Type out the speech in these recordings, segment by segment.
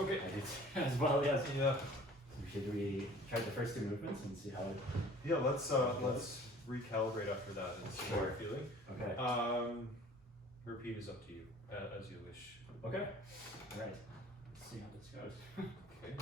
Okay. I did as well, yes. Yeah. Should we try the first two movements and see how it... Yeah, let's recalibrate after that and see how you're feeling. Okay. Repeat is up to you, as you wish. Okay. All right. Let's see how this goes. Okay.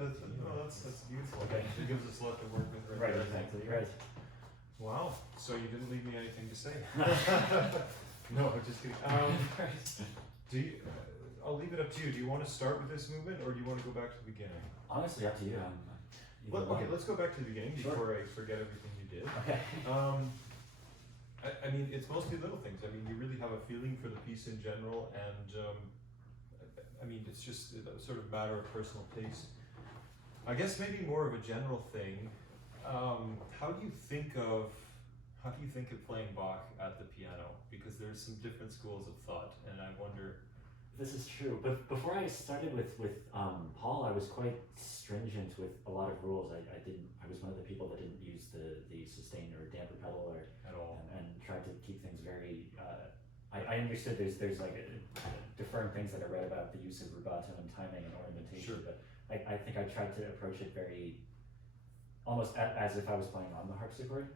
That's beautiful. Okay. It gives us a lot to work with Right, there. exactly, right. Wow. So you didn't leave me anything to say. No, just kidding. Do you, I'll leave it up to you. Do you want to start with this movement, or do you want to go back to the beginning? Honestly, up to you. Okay, let's go back to the beginning Sure. before I forget everything you did. Okay. I mean, it's mostly little things. I mean, you really have a feeling for the piece in general, and I mean, it's just a sort of matter of personal taste. I guess maybe more of a general thing. How do you think of playing Bach at the piano? Because there's some different schools of thought, and I wonder. This is true, but before I started with Paul, I was quite stringent with a lot of rules. I was one of the people that didn't use the sustain or damper pedal or At all. and tried to keep things very. I understood there's like different things that I read about the use of rubato and timing and ornamentation, Sure. but I think I tried to approach it very almost as if I was playing on the harpsichord.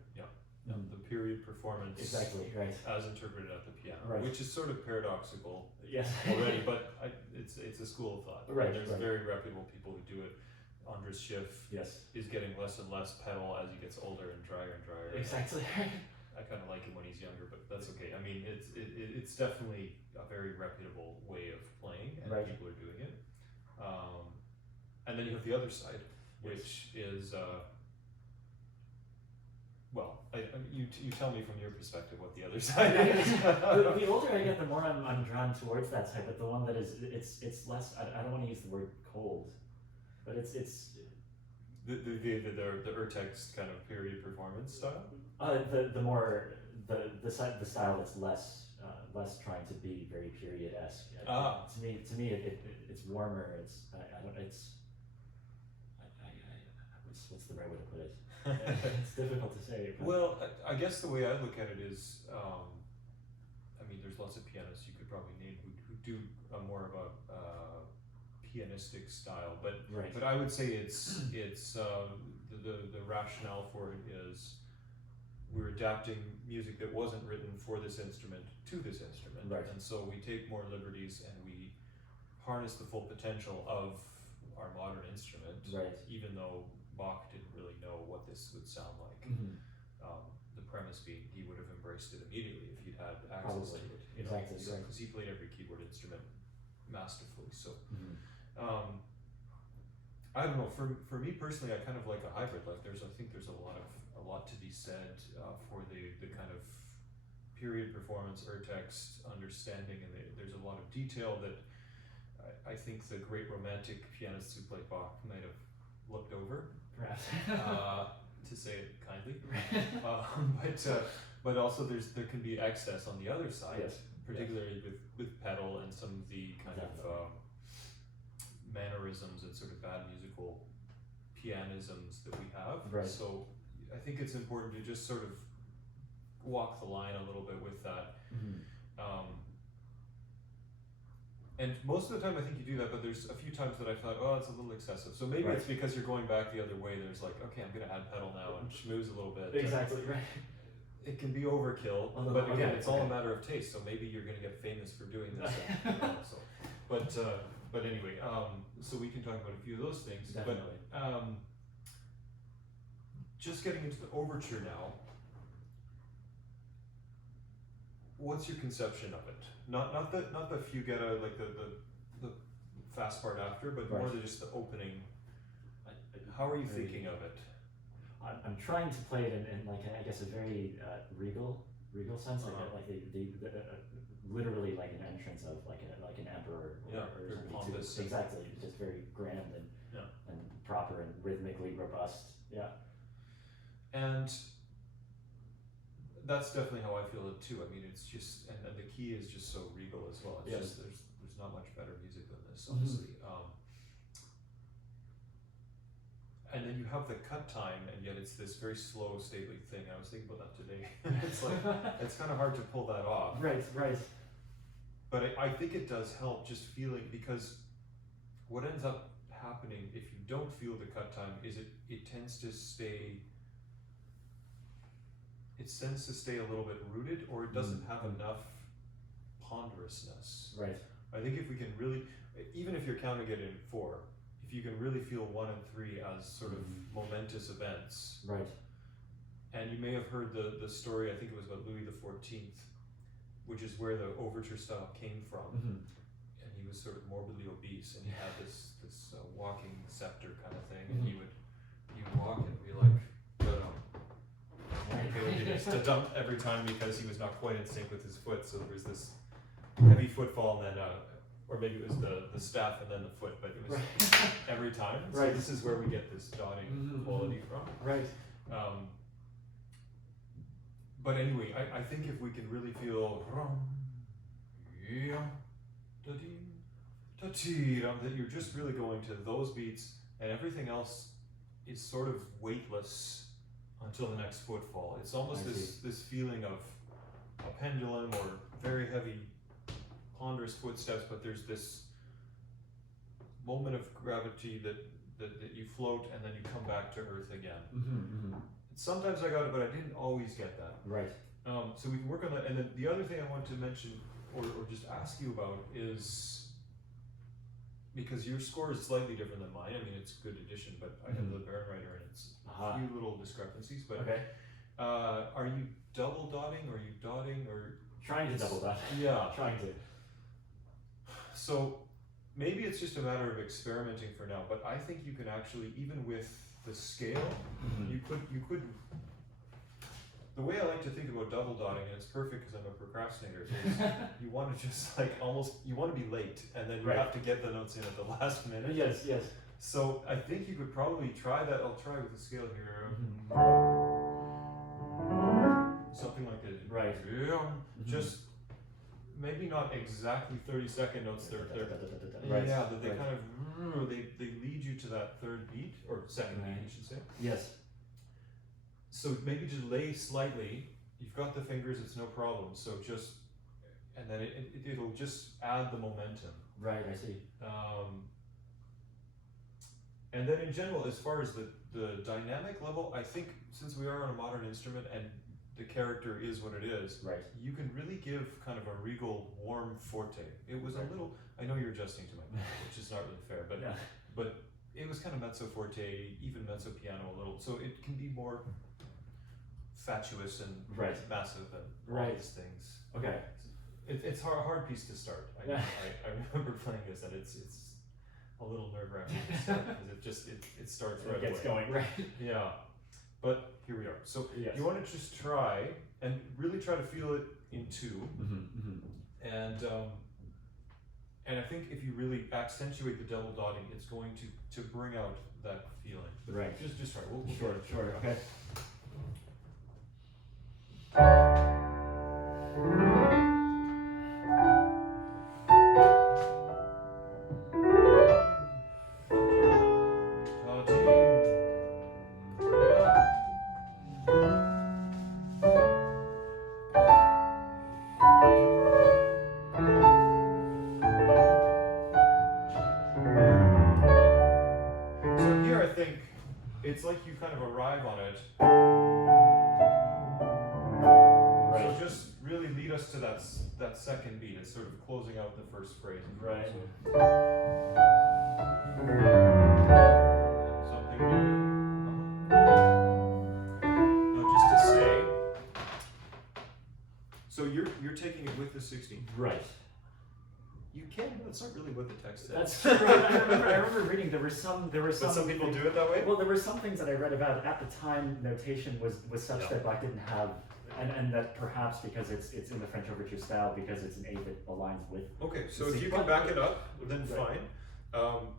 The period performance. Exactly, right. As interpreted at the piano, Right. which is sort of paradoxical Yes. already, but it's a school of thought. Right, There's right. very reputable people who do it. Andres Schiff Yes. is getting less and less pedal as he gets older and drier. Exactly. I kind of like him when he's younger, but that's okay. I mean, it's definitely a very reputable way of playing, and Right. people are doing it. And then you have the other side, which is well, you tell me from your perspective what the other side is. The older I get, the more I'm drawn towards that side. But the one that is, it's less. I don't want to use the word cold, but it's the Urtext kind of period performance style. the more the style that's less trying to be very period-esque. To me it's warmer. What's the right way to put it? It's difficult to say. But Well, I guess the way I look at it is, I mean, there's lots of pianists you could probably name who do a more of a pianistic style, but right. but I would say it's the rationale for it is we're adapting music that wasn't written for this instrument to this instrument, Right. and so we take more liberties and we harness the full potential of our modern instrument, Right. even though Bach didn't really know what this would sound like. Mhm. The premise being he would have embraced it immediately if he'd had access Probably. to it. Exactly, Because right. he played every keyboard instrument masterfully. So Mhm. I don't know. For me personally, I kind of like a hybrid. Like I think there's a lot to be said for the kind of period performance, Urtext understanding, and there's a lot of detail that I think the great romantic pianists who played Bach might have looked over. Perhaps. To say it kindly, but also there can be excess on the other side, Yes. particularly with pedal and some of the kind Definitely. of mannerisms and sort of bad musical pianisms that we have. Right. So I think it's important to just sort of walk the line a little bit with that. Mhm. And most of the time I think you do that, but there's a few times that I thought, oh, it's a little excessive. So maybe Right. it's because you're going back the other way. There's like, okay, I'm going to add pedal now and schmooze a little bit. Exactly, right. It can be overkill, A little, but again, okay, it's all a okay. matter of taste. So maybe you're going to get famous for doing this. So, but anyway, so we can talk about a few of those things. Definitely. But just getting into the overture now. What's your conception of it? Not the fuguetta, like the fast part after, but more Right. just the opening. How are you thinking of it? I'm trying to play it in like I guess a very regal sense, like Uh-huh. like the literally like an entrance of like an emperor or Very something pompous. exactly, just very grand and proper and rhythmically robust. Yeah. And that's definitely how I feel it too. I mean, it's just, and the key is just so regal as well. It's Yes. just there's not much better music than this, Mhm. honestly. And then you have the cut time, and yet it's this very slow, stately thing. I was thinking about that today. It's like it's kind of hard to pull that off. Right. But I think it does help just feeling, because what ends up happening if you don't feel the cut time is it tends to stay. It tends to stay a little bit rooted, or it doesn't have enough ponderousness. Right. I think if we can really, even if you're counting it in 4, if you can really feel 1 and 3 as sort of momentous events. Right. And you may have heard the story, I think it was about Louis XIV, which is where the overture style came from. And he was sort of morbidly obese, and he had this walking scepter kind of thing, and he would walk and be like, he used to dump every time because he was not quite in sync with his foot, so there was this heavy footfall, and then or maybe it was the staff and then the foot, but it was every time. So Right. this is where we get this dotting quality from. Right. But anyway, I think if we can really feel that you're just really going to those beats, and everything else is sort of weightless until the next footfall. It's almost this feeling of a pendulum or very heavy, ponderous footsteps, but there's this moment of gravity that you float and then you come back to earth again. Sometimes I got it, but I didn't always get that. Right. So we can work on that. And then the other thing I want to mention or just ask you about is, because your score is slightly different than mine. I mean, it's a good addition, but I have the Bernreiter and it's a few little discrepancies. But are you double dotting, or are you dotting, or trying to double dot? Yeah, trying to. So maybe it's just a matter of experimenting for now. But I think you can actually, even with the scale, you could. The way I like to think about double dotting, and it's perfect because I'm a procrastinator, is you want to just like you want to be late, and then you have to get the notes in at the last minute. Yes, yes. So I think you could probably try that. I'll try with the scale here. Something like this. Right. Just maybe not exactly 30-second notes. They're right. Yeah, that they kind of they lead you to that third beat, or second beat, you should say. Yes. So maybe delay slightly. You've got the fingers, it's no problem. So just, and then it'll just add the momentum. Right, I see. And then in general, as far as the dynamic level, I think since we are on a modern instrument and the character is what it is, you can really give kind of a regal, warm forte. It was a little, I know you're adjusting to my pitch, which is not really fair, but it was kind of mezzo forte, even mezzo piano a little. So it can be more fatuous and massive and all these things. Okay. It's a hard piece to start. I remember playing this, and it's a little nerve-wracking to start because it starts right away. It gets going, right? Yeah. But here we are. So you want to just try and really try to feel it in two. And I think if you really accentuate the double dotting, it's going to bring out that feeling. But right. Just try. We'll sure. Okay. It's like you kind of arrive on it. Right. So just really lead us to that second beat. It's sort of closing out the first phrase. Right. Something new. Now just to say, so you're taking it with the 16th. Right. You can, but it's not really what the text says. That's right. I remember reading there were some. But some people do it that way. Well, there were some things that I read about at the time. Notation was such that Bach didn't have, and that perhaps because it's in the French overture style, because it's an A that aligns with. Okay, so if you can back it up, then fine.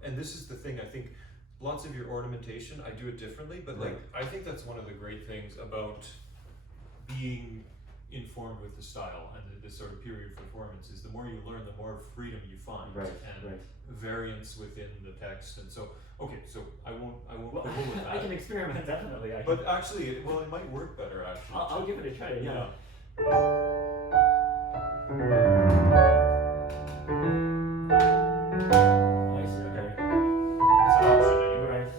And this is the thing. I think lots of your ornamentation, I do it differently, but like I think that's one of the great things about being informed with the style and this sort of period performance is the more you learn, the more freedom you find and variance within the text. And so, okay, so I won't quibble with that. I can experiment, definitely. But actually, it might work better actually. I'll give it a try, yeah. I see, okay. It's an option anyway. Right.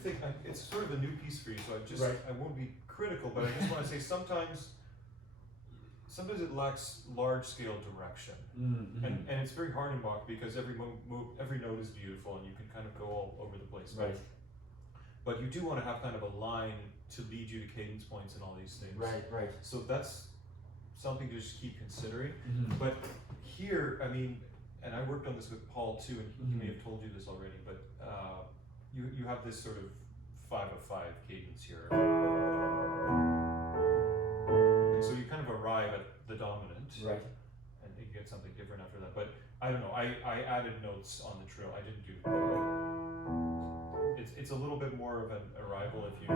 thing, it's sort of a new piece for you, so Right. I won't be critical, but I just want to say sometimes it lacks large-scale direction, Mm-hmm. and it's very hard in Bach because every note is beautiful, and you can kind of go all over the place. Right. But you do want to have kind of a line to lead you to cadence points and all these things. Right. So that's something to just keep considering. Mm-hmm. But here, I mean, and I worked on this with Paul too, and he may have told you this already, but you have this sort of 5/5 cadence here. And so you kind of arrive at the dominant, Right. and you get something different after that. But I don't know, I added notes on the trill. I didn't do it's a little bit more of an arrival if you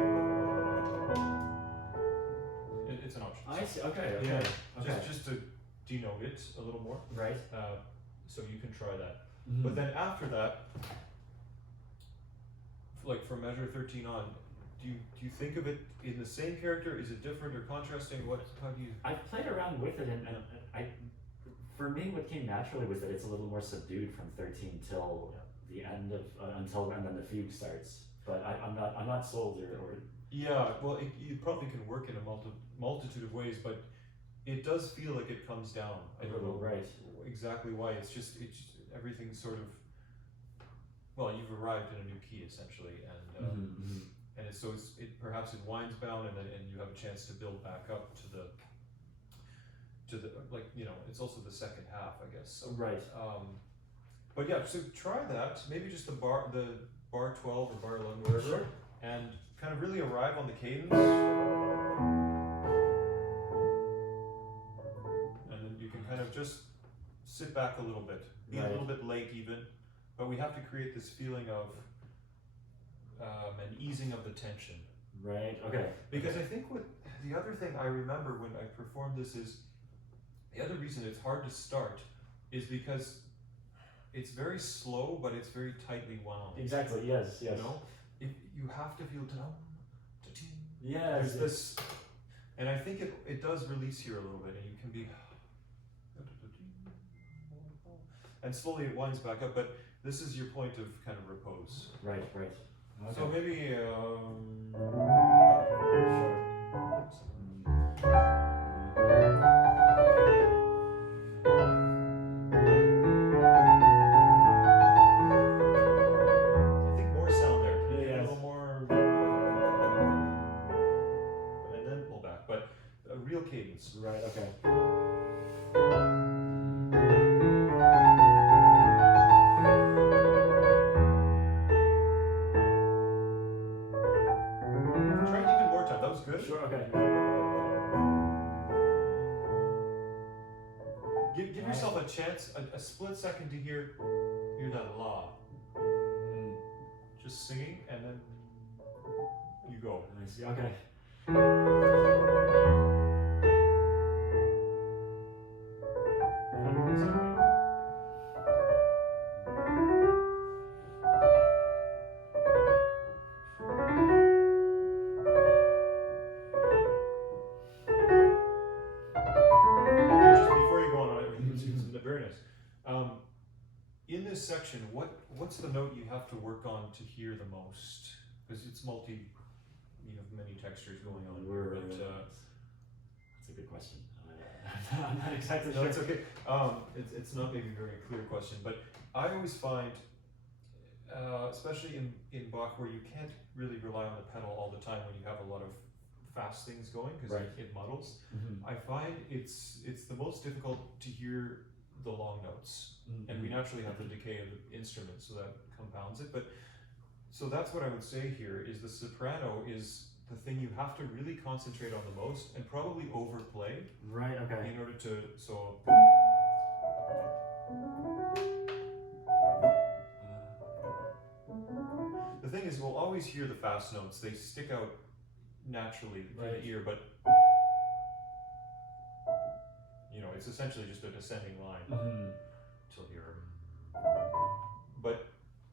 it's an option. I see. Okay. Yeah, Okay. just to denote it a little more. Right. So you can try that. Mm-hmm. But then after that, like from measure 13 on, do you think of it in the same character? Is it different or contrasting? How do you? I've played around with it, and for me, what came naturally was that it's a little more subdued from 13 till the end of and then the fugue starts. But I'm not sold or. Yeah, well, you probably can work in a multitude of ways, but it does feel like it comes down. I don't know exactly why. It's just everything's sort of. Well, you've arrived in a new key essentially, and and perhaps it winds bound, and you have a chance to build back up to the like, you know, it's also the second half, I guess. So, right. But yeah, so try that. Maybe just the bar 12 or bar 11, whatever, Sure. and kind of really arrive on the cadence, and then you can kind of just sit back a little bit, be a little bit late even, but we have to create this feeling of an easing of the tension. Right. Okay. Because I think the other thing I remember when I performed this is, the other reason it's hard to start is because it's very slow, but it's very tightly wound. Exactly. Yes. You know, if you have to feel Yes. there's this, and I think it does release here a little bit, and you can be, and slowly it winds back up. But this is your point of kind of repose. Right. Okay. So maybe. Cadence. Right, okay. Try even more time. That was good. Sure, okay. Give yourself a chance, a split second to hear that la. Just singing, and then you go. I see, okay. In this section, what's the note you have to work on to hear the most? Because it's many textures going on. That's a good question. I'm not exactly No, sure. it's okay. It's not maybe a very clear question, but I always find, especially in Bach, where you can't really rely on the pedal all the time when you have a lot of fast things going, because it muddles. I find it's the most difficult to hear the long notes, and we naturally have the decay of the instrument, so that compounds it. But so that's what I would say here is the soprano is the thing you have to really concentrate on the most, and probably overplay. Right. Okay. In order to the thing is, we'll always hear the fast notes. They stick out naturally to the ear, but it's essentially just a descending line till here. But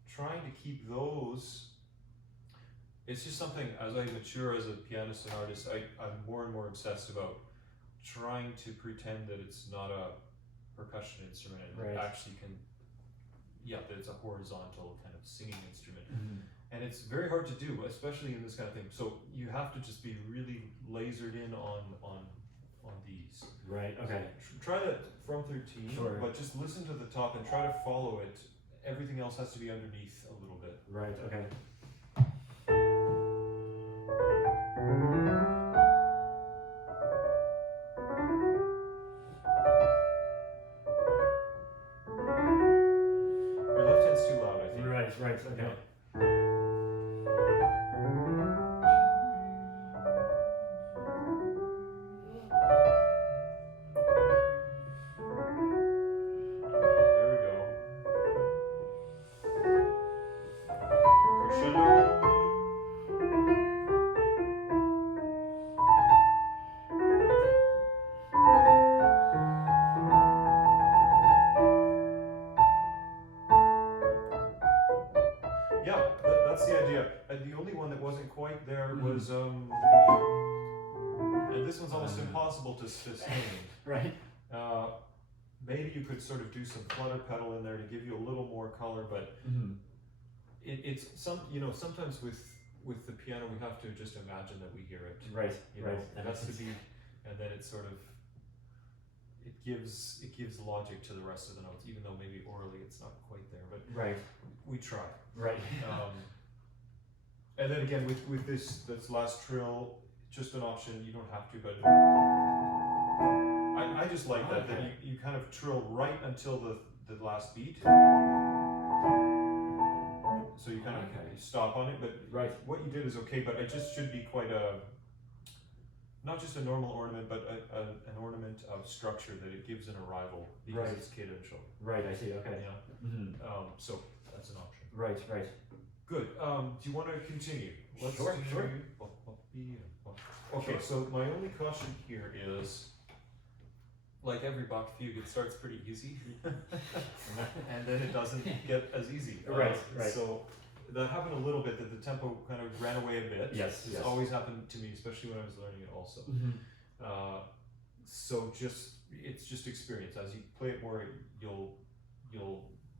trying to keep those, it's just something, as I mature as a pianist and artist, I'm more and more obsessed about trying to pretend that it's not a percussion instrument, and it actually that it's a horizontal kind of singing instrument. and it's very hard to do, especially in this kind of thing. So you have to just be really lasered in on these. Right. Okay. Try that from 13, Sure. but just listen to the top and try to follow it. Everything else has to be underneath a little bit. Right. Okay. Your left hand's too loud, I think. Right. Right. Okay. Yeah. There we go. Crescendo. Yeah, that's the idea. And the only one that wasn't quite there was and this one's almost impossible to sustain. Right. Maybe you could sort of do some flutter pedal in there to give you a little more color, but it's sometimes with the piano we have to just imagine that we hear it. Right. You Right. know, it has to be, and then it sort of it gives logic to the rest of the notes, even though maybe orally it's not quite there. But Right. we try. Right. And then again with this last trill, just an option. You don't have to, but I just like that you kind of trill right until the last beat. So you kind of stop on it, but Right. what you did is okay. But it just should be quite not just a normal ornament, but an ornament of structure that it gives an arrival because Right. it's cadential. Right. I see. Okay. Yeah. So that's an option. Right. Right. Good. Do you want to continue? Sure, sure. Okay, Sure. so my only caution here is, like every Bach fugue, it starts pretty easy, and then it doesn't get as easy. Right, right. So that happened a little bit, that the tempo kind of ran away a bit. Yes, It's yes. always happened to me, especially when I was learning it also. So it's just experience. As you play it more, you'll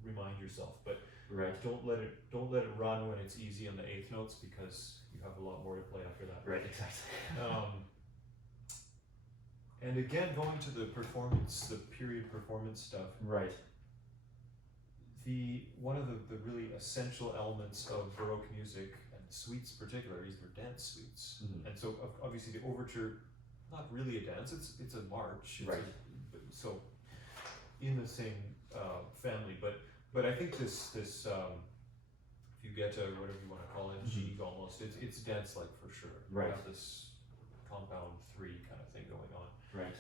remind yourself. But Right. don't let it run when it's easy on the eighth notes, because you have a lot more to play after that. Right. Exactly. And again, going to the performance, the period performance stuff, Right. one of the really essential elements of Baroque music, and suites particularly, is their dance suites. And so obviously the overture, not really a dance, it's a march. Right. So in the same family, but I think this if you get a whatever you want to call it, jig almost, it's dance like for sure. Right. You have this compound 3 kind of thing going on. Right.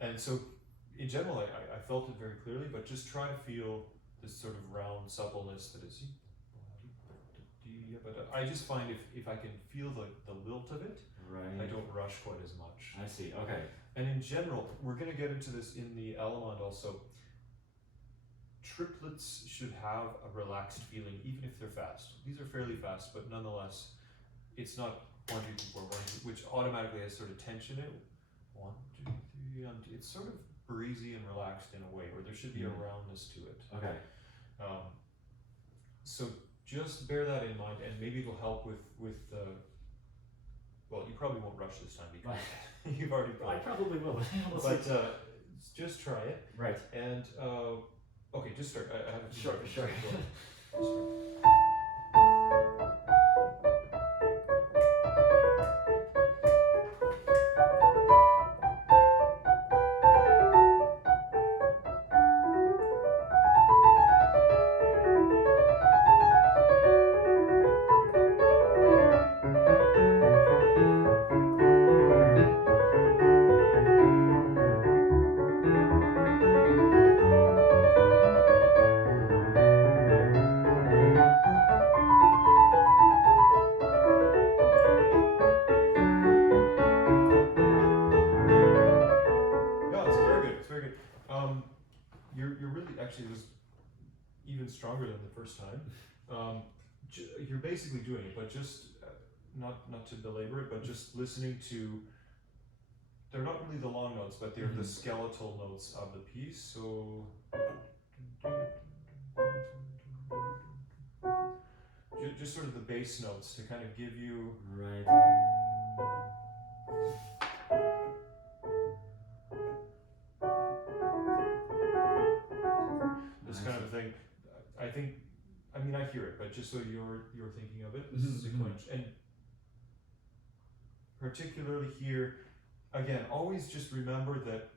And so in general, I felt it very clearly, but just try to feel this sort of round suppleness that is. But I just find if I can feel the lilt of it, Right. I don't rush quite as much. I see. Okay. And in general, we're going to get into this in the Allemande also. Triplets should have a relaxed feeling, even if they're fast. These are fairly fast, but nonetheless, it's not 1, 2, 3, 4, 1, 2, which automatically has sort of tension in it. 1, 2, 3, and it's sort of breezy and relaxed in a way, where there should be a roundness to it. Okay. So just bear that in mind, and maybe it'll help with well, you probably won't rush this time because you've already I played. probably will. We'll But see. just try it. Right. And okay, just start. I have a few Sure. seconds. Sure. Go ahead. Yeah, it's very good. It's very good. You're really actually it was even stronger than the first time. You're basically doing it, but just not to belabor it, but just listening to. They're not really the long notes, but they're the skeletal notes of the piece. So just sort of the bass notes to kind of give you. Right. This kind of a thing. I think, I mean, I hear it, but just so you're thinking of it, Mhm, sequence, and particularly here, again, always just remember that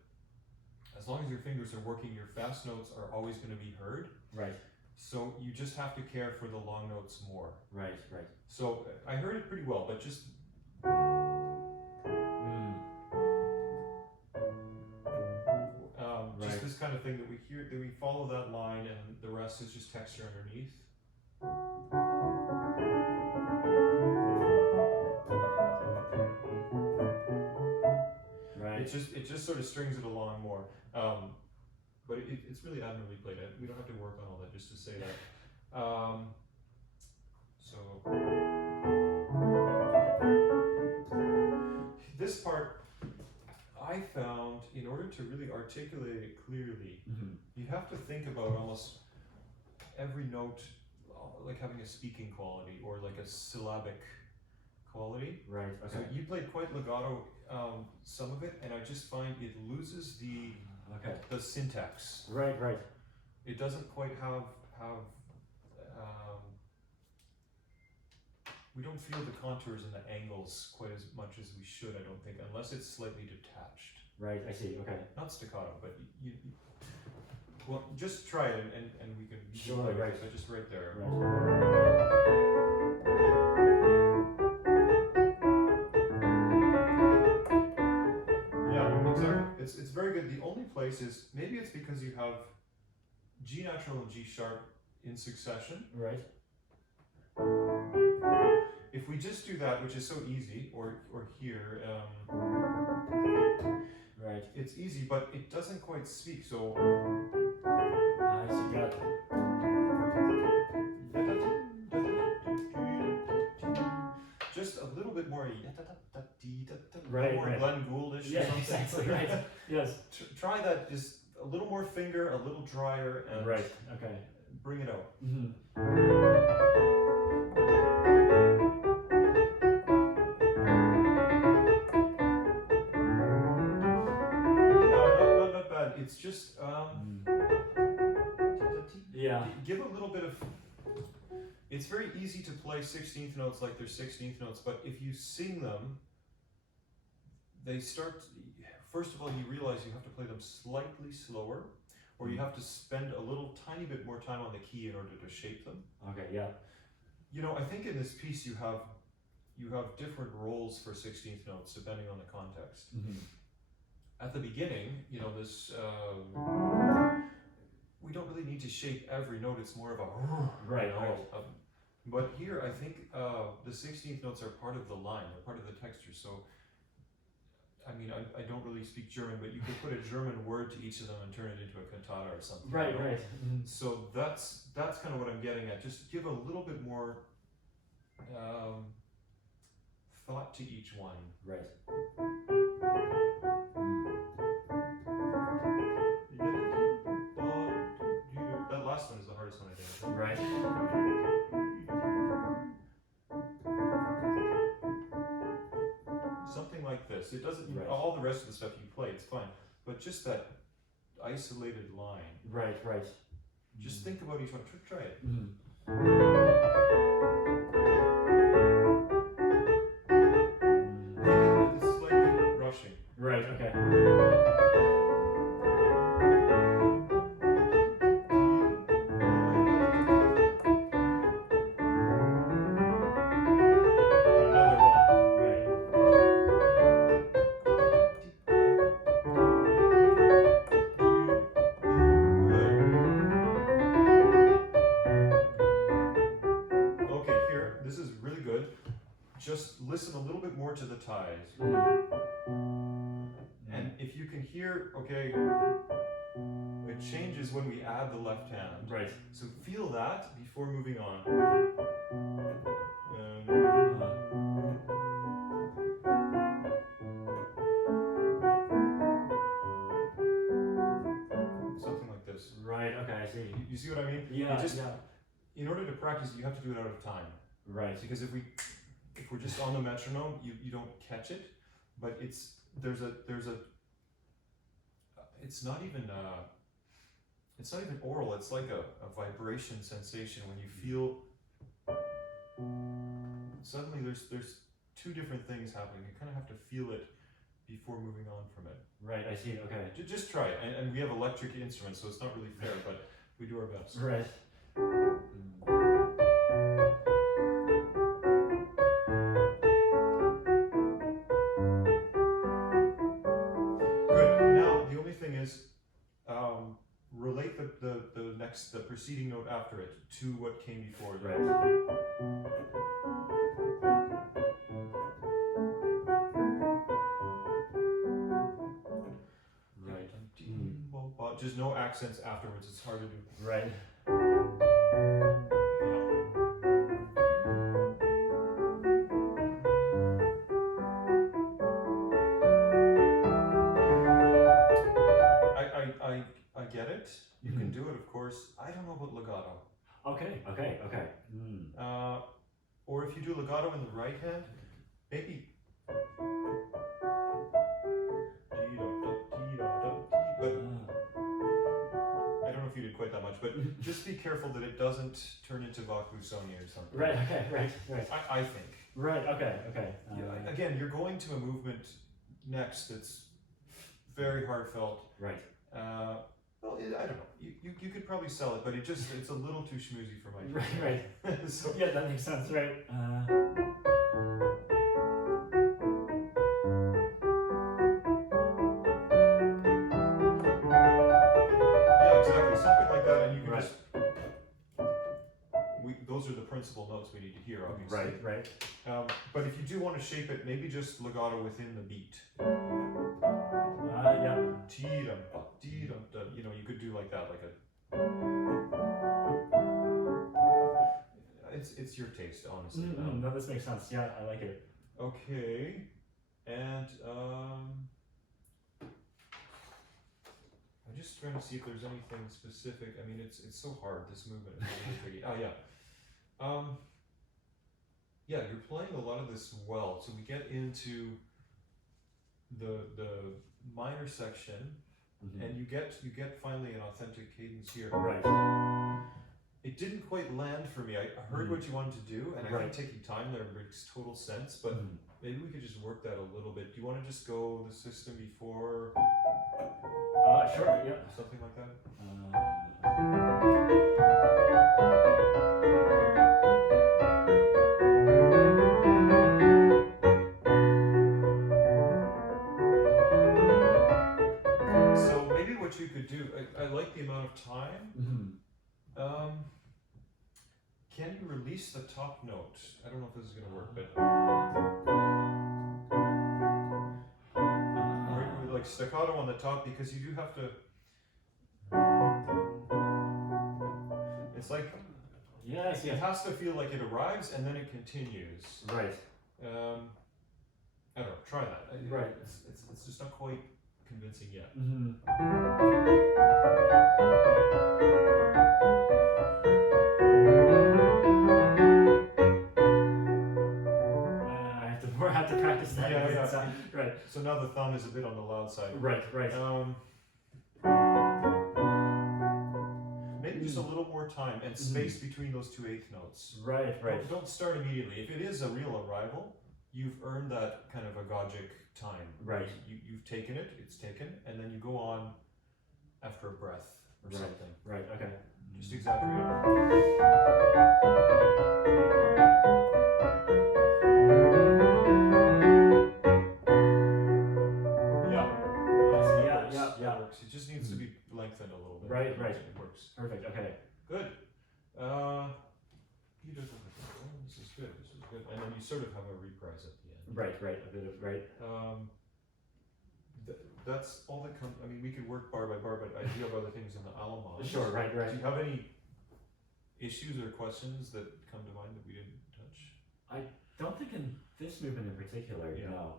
as long as your fingers are working, your fast notes are always going to be heard. Right. So you just have to care for the long notes more. Right. Right. So I heard it pretty well, but just Right. just this kind of thing that we hear, that we follow that line, and the rest is just texture underneath. Right. It just sort of strings it along more. But it's really admirably played. We don't have to work on all that just to say that. So this part, I found, in order to really articulate it clearly, you have to think about almost every note like having a speaking quality or like a syllabic quality. Right. Okay. So you played quite legato some of it, and I just find it loses the syntax. Right. Right. It doesn't quite have we don't feel the contours and the angles quite as much as we should, I don't think, unless it's slightly detached. Right. I see. Okay. Not staccato, but you well, just try it and we can. Sure. Right. So just right there. Right. Yeah, exactly. It's very good. The only place is, maybe it's because you have G natural and G sharp in succession. Right. If we just do that, which is so easy, or here, Right. it's easy, but it doesn't quite speak. So I see. Got it. just a little bit more Right, more right. Glenn Gouldish Yeah, or something. exactly. Right. Yes. Try that, just a little more finger, a little drier, and Right. Okay. bring it out. Not bad. It's just Yeah. give a little bit of. It's very easy to play 16th notes like they're 16th notes, but if you sing them, they start. First of all, you realize you have to play them slightly slower, or you have to spend a little tiny bit more time on the key in order to shape them. Okay. Yeah. You know, I think in this piece you have different roles for 16th notes depending on the context. At the beginning, you know, this we don't really need to shape every note. It's more of a Right. you know, Right. but here I think the 16th notes are part of the line, they're part of the texture. So I mean, I don't really speak German, but you could put a German word to each of them and turn it into a cantata or something. Right. You know? Right. So that's kind of what I'm getting at. Just give a little bit more thought to each one. Right. That last one is the hardest one, I think. Right. Something like this. It doesn't. Right. All the rest of the stuff you play, it's fine. But just that isolated line. Right. Right. Just think about each one. Try it. It's slightly rushing. Right. Okay. Another one. Right. Okay, here, this is really good. Just listen a little bit more to the ties. And if you can hear, okay, it changes when we add the left hand. Right. So feel that before moving on. Something like this. Right. Okay. I see. You see what I mean? Yeah. It just, Yeah. in order to practice, you have to do it out of time. Right. Because if we're just on the metronome, you don't catch it, but there's a it's not even oral. It's like a vibration sensation when you feel suddenly there's two different things happening. You kind of have to feel it before moving on from it. Right, I see, okay. Just try it. And we have electric instruments, so it's not really fair, but we do our best. Right. Good. Now, the only thing is, relate the preceding note after it to what came before. Right. Just no accents afterwards, it's hard to do. Right. I get it. You can do it, of course. I don't know about legato. Okay. Or if you do legato in the right hand, maybe. But I don't know if you did quite that much, but just be careful that it doesn't turn into Bach Busoni or something. Right, okay, right. I think. Right, okay. Again, you're going to a movement next that's very heartfelt. Right. Well, I don't know. You could probably sell it, but it's a little too schmoozy for my taste. Right. So, yeah, that makes sense, right. Yeah, exactly. Something like that, and you can just... Those are the principal notes we need to hear, obviously. Right. But if you do want to shape it, maybe just legato within the beat. Yeah. You know, you could do like that, like a... It's your taste, honestly. No, this makes sense. Yeah, I like it. Okay, and I'm just trying to see if there's anything specific. I mean, it's so hard, this movement. It's really tricky. Yeah, you're playing a lot of this well. So we get into the minor section, and you get finally an authentic cadence here. Right. It didn't quite land for me. I heard what you wanted to do, and I think taking time there makes total sense, but maybe we could just work that a little bit. Do you want to just go the system before? Sure, yeah. Something like that? So maybe what you could do, I like the amount of time. Can you release the top note? I don't know if this is going to work, but like staccato on the top, because you do have to. It's like it has to feel like it arrives and then it continues. Right. I don't know. Try that. Right. It's just not quite convincing yet. I have to practice that. Yeah. Right. So now the thumb is a bit on the loud side. Right. Maybe just a little more time and space between those two eighth notes. Right. Don't start immediately. If it is a real arrival, you've earned that kind of agogic time. Right. You've taken it, it's taken, and then you go on after a breath or something. Right, okay. Just exaggerate it. Yeah. That works. It just needs to be lengthened a little bit. Right. It works. Perfect, okay. Good. This is good. And then you sort of have a reprise at the end. Right. A bit of, right. That's all that comes. I mean, we could work bar by bar, but I do have other things in the Allemande. Sure, right. Do you have any issues or questions that come to mind that we didn't touch? I don't think in this movement in particular. Yeah.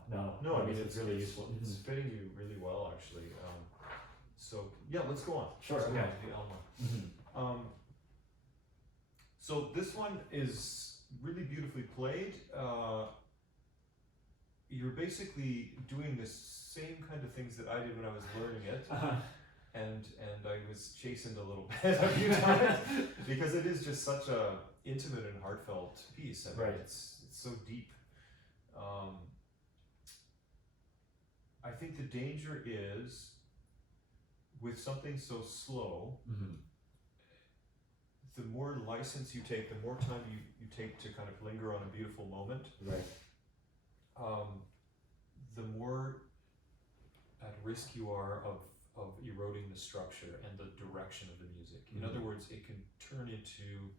No. I mean, it's really useful. It's fitting you really well, actually. So yeah, let's go on. Sure. Let's go Okay. on to the Allemande. So this one is really beautifully played. You're basically doing the same kind of things that I did when I was learning it, and I was chastened a little bit a few times because it is just such a intimate and heartfelt piece. I mean, Right. it's so deep. I think the danger is with something so slow. Mm-hmm. The more license you take, the more time you take to kind of linger on a beautiful moment, Right. the more at risk you are of eroding the structure and the direction of the music. In Mhm. other words, it can turn into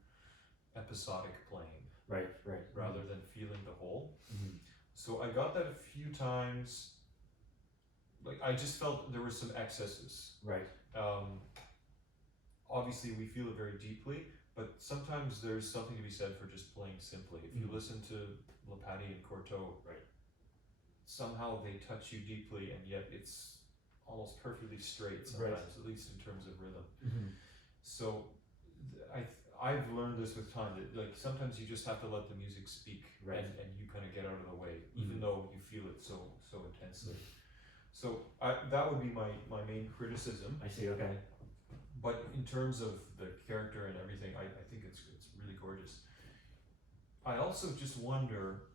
episodic playing Right. Right. rather than feeling the whole. Mm-hmm. So I got that a few times. Like, I just felt there were some excesses. Right. Obviously we feel it very deeply, but sometimes there's something to be said for just playing simply. If you Mhm. listen to Lapati and Cortot, Right. somehow they touch you deeply, and yet it's almost perfectly straight sometimes, at least in terms of rhythm. Mm-hmm. So I've learned this with time, that like sometimes you just have to let the music speak, Right. and you kind of get out of the way, Mhm. even though you feel it so intensely. So that would be my main criticism. I see. Okay. But in terms of the character and everything, I think it's really gorgeous. I also just wonder,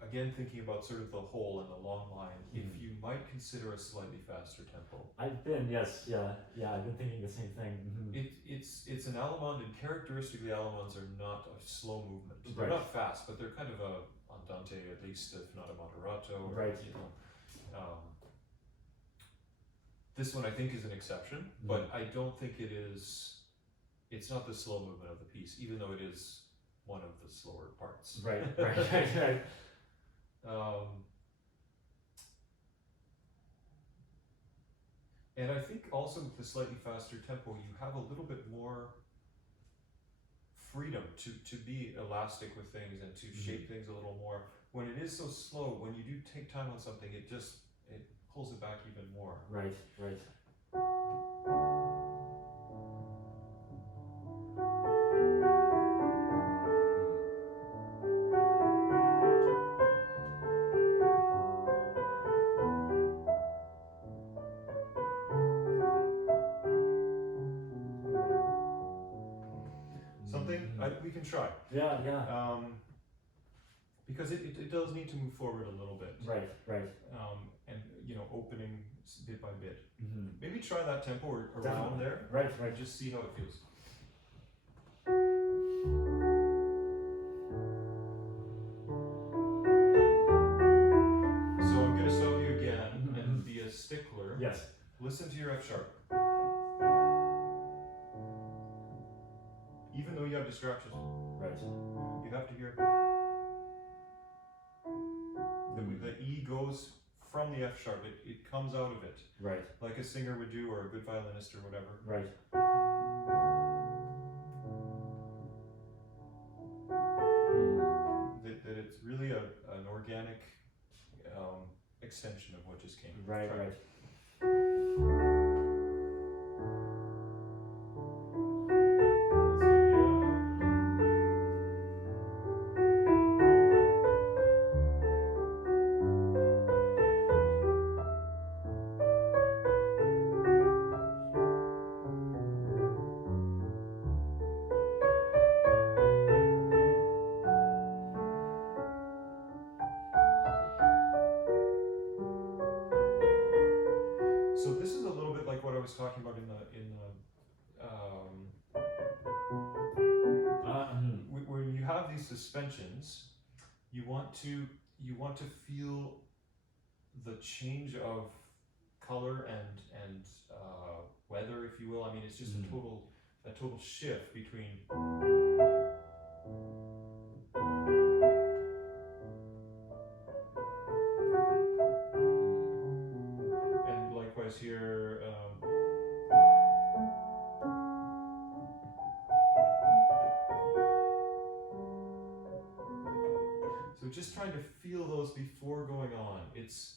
again thinking about sort of the whole and the long line, if Mhm. you might consider a slightly faster tempo. I've been, yes, yeah, I've been thinking the same thing. Mm-hmm. It's an Allemande, and characteristically Allemandes are not a slow movement. They're Right. not fast, but they're kind of a andante, at least, if not a moderato. Or, Right. you know, this one I think is an exception, but I don't think it is. It's not the slow movement of the piece, even though it is one of the slower parts. Right. Right. And I think also with the slightly faster tempo, you have a little bit more freedom to be elastic with things and to shape things a little more. When it is so slow, when you do take time on something, it pulls it back even more. Right. Something we can try. Yeah. Because it does need to move forward a little bit. Right. And opening bit by bit. Mm-hmm. Maybe try that tempo around Definitely. there. Right. And just see how it feels. So I'm going to stop you again and be a stickler. Yes. Listen to your F sharp. Even though you have distractions, Right. you have to hear. The E goes from the F sharp. It comes out of it. Right. Like a singer would do, or a good violinist or whatever. Right. That it's really an organic extension of what just came. Right. Try. Right. So this is a little bit like what I was talking about in the when you have these suspensions, you want to feel the change of color and weather, if you will. I mean, it's just a total shift between. And likewise here. So just trying to feel those before going on. It's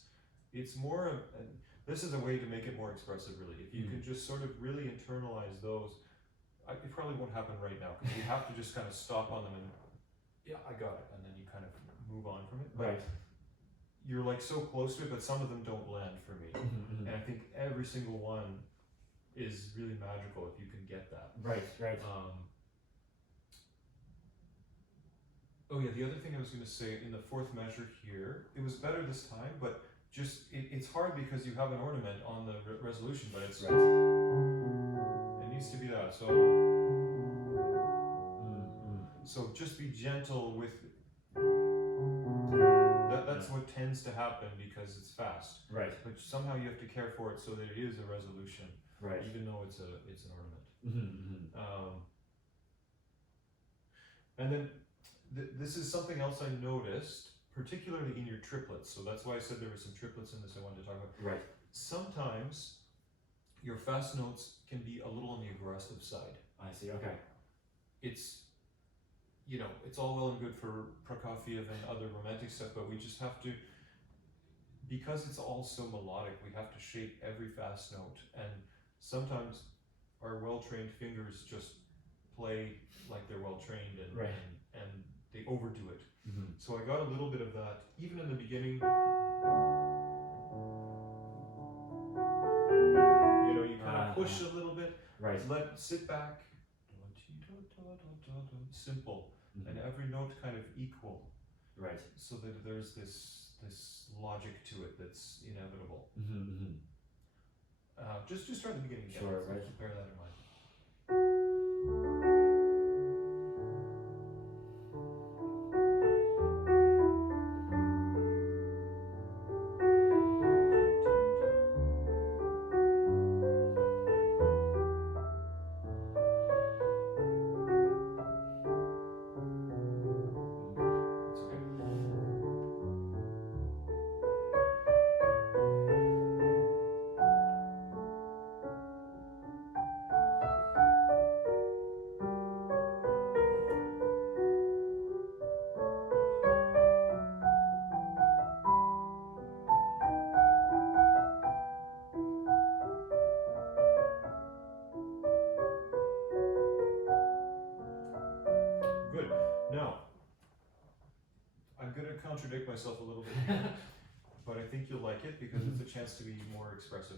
more this is a way to make it more expressive, really. If you can just sort of really internalize those, it probably won't happen right now because you have to just kind of stop on them yeah, I got it, and then you kind of move on from it. Right. You're like so close to it, but some of them don't land for me. Mm-hmm. And I think every single one is really magical if you can get that. Right, right. Oh yeah, the other thing I was going to say in the fourth measure here, it was better this time, but just it's hard because you have an ornament on the resolution, but it's Right. it needs to be that. So so just be gentle with that. That's what tends to happen because it's fast. Right. But somehow you have to care for it so that it is a resolution. Right. Even though it's an ornament. Mm-hmm. And then this is something else I noticed, particularly in your triplets. So that's why I said there were some triplets in this I wanted to talk about. Right. Sometimes your fast notes can be a little on the aggressive side. I see. Okay. It's, you know, it's all well and good for Prokofiev and other romantic stuff, but we just have to, because it's all so melodic, we have to shape every fast note. And sometimes our well-trained fingers just play like they're well-trained and, right. and they overdo it. Mm-hmm. So I got a little bit of that, even in the beginning. You know, you kind of push a little bit, right. sit back, simple, and every note kind of equal. Right. So that there's this logic to it that's inevitable. Mm-hmm. Just start at the beginning again. Sure, right. So bear that in mind. Good. Now, I'm going to contradict myself a little bit here, but I think you'll like it because it's a chance to be more expressive.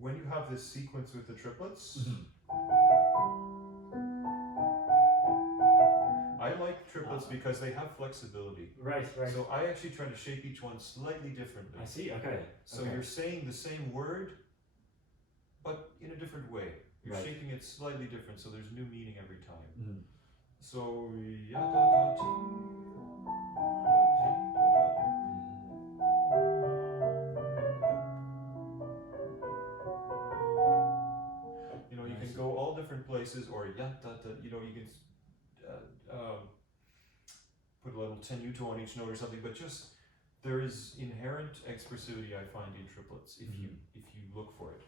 When you have this sequence with the triplets, I like triplets because they have flexibility. Right, right. So I actually try to shape each one slightly differently. I see, okay. So you're saying the same word, but in a different way. You're right. shaping it slightly different, so there's new meaning every time. Mm-hmm. So you know, you can go all different places, or you know, you can put a little tenuto on each note or something, but just there is inherent expressivity I find in triplets if you look for it.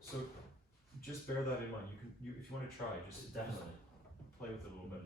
So just bear that in mind. You if you want to try, just definitely play with it a little bit.